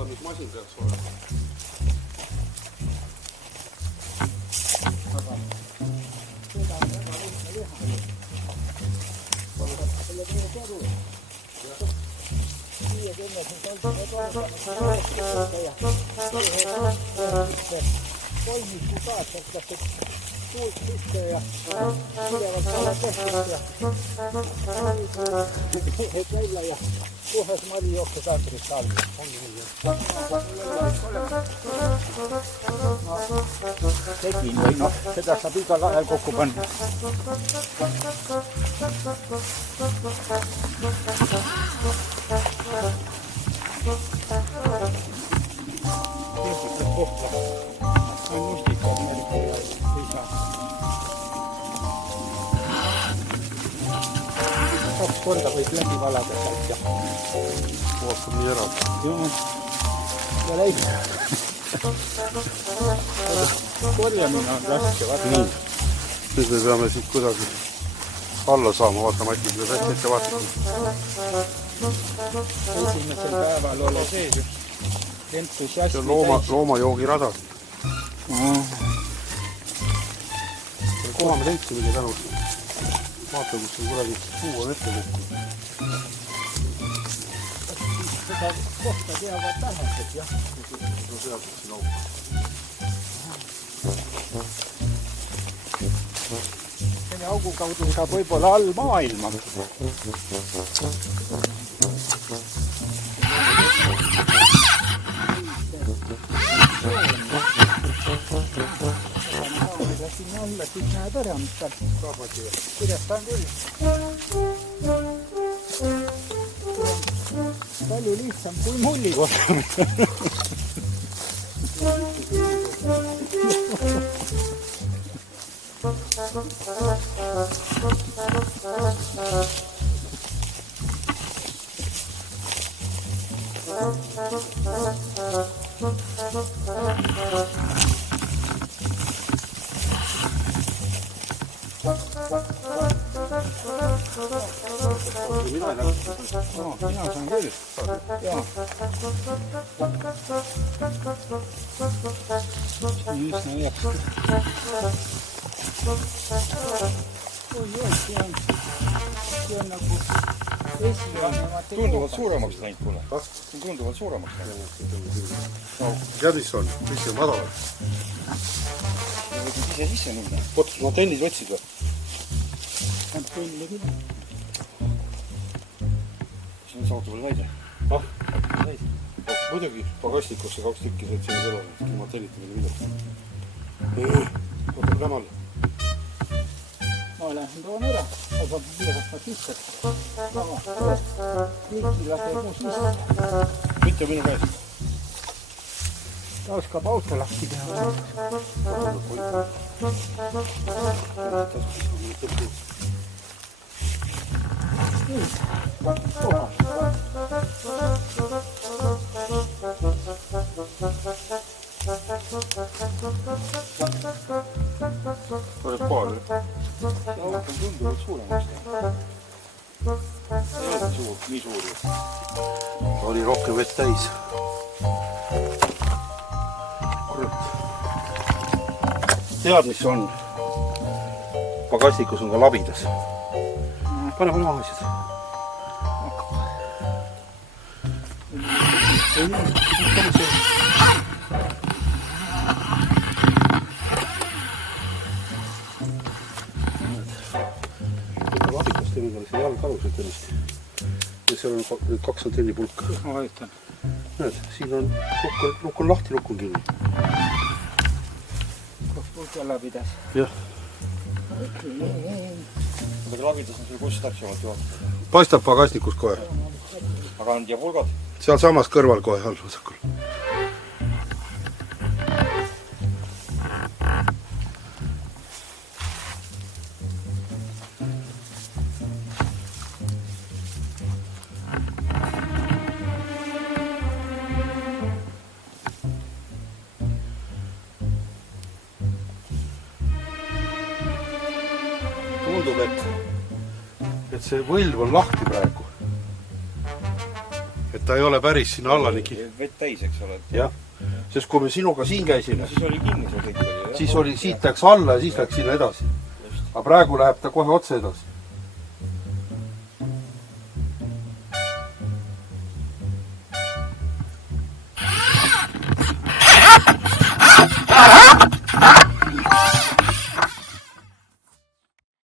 olla, mis masin peaks olema. Aga seda on väga lihtne teha. Selle teile kodu. 50 kolmiku kaasartasid puud sisse ja pidevalt alla tehtud ja et välja ja kohes mari jookse taatrit all. Tegin või noh, seda saab igal ajal kokku panna. Keepitud kohta on mustikad midagi ei saa. 2 korda võib läbi valada sealt ja Vaatab nii ära. ja läinud. Korjamine on raske, vaata. Nüüd me peame siit kuidagi alla saama, vaata Mati, kuidas hästi ette vaatama. Esimesel päeval ole sees üks entusiasti See on loomajoogirada. Koha me leidsimegi tänu. Vaata, kus on kuidagi puu on ette kukkunud. Seda kohta teavad vähesed, jah. No seal siin auk. Selle augu kaudu saab võib-olla all maailma. Sinna alla, siis näeb ära, mis tal kuidas ta on küll. Palju lihtsam kui mulli kohta. Mina ei näe. Mina saan küll. Jaa. Nii üsna jääks. See on nagu esimene. Tunduvalt suuremaks läinud kuule. Tunduvalt suuremaks läinud. Tead, mis on? Mis on madalad? Võtad ise sisse minna. Oot, ma tennid otsid või? Antenni küll. Siis on saatu veel väide. Muidugi pagastikusse 2 tükki said sinna kõrval. Ma tenniti midagi. Võtab lämal. Ma lähen toon ära, aga millest ma sisse. Kliki laseb mu sisse. Mitte minu käes. Ta oskab auto lahti teha. Oled paar või? See auk on tunduvalt suuremaks läinud. Ei ole nii suur. Oli rohkem vett täis. Tead, mis on? Pagastikus on ka labidas. Pane maha asjad. Labidast teeme see jalgkaluselt ennast. Ja seal on nüüd 2 antenni pulka. Ma vajutan. Näed, siin on lukk on lahti, lukk on kinni. Kus pulka labidas? Jah. Aga labidas on selle kus täpsemalt juhatada. Paistab pagasnikus kohe. Aga on ja pulgad? Seal samas kõrval kohe all vasakul. Tundub, et see võlv on lahti praegu. et ta ei ole päris sinna allanigi. Vett täis, eks ole. Jah, sest kui me sinuga siin käisime, Siis oli kinni see kõik oli. siis oli, siit läks alla ja siis läks sinna edasi. Aga praegu läheb ta kohe otse edasi.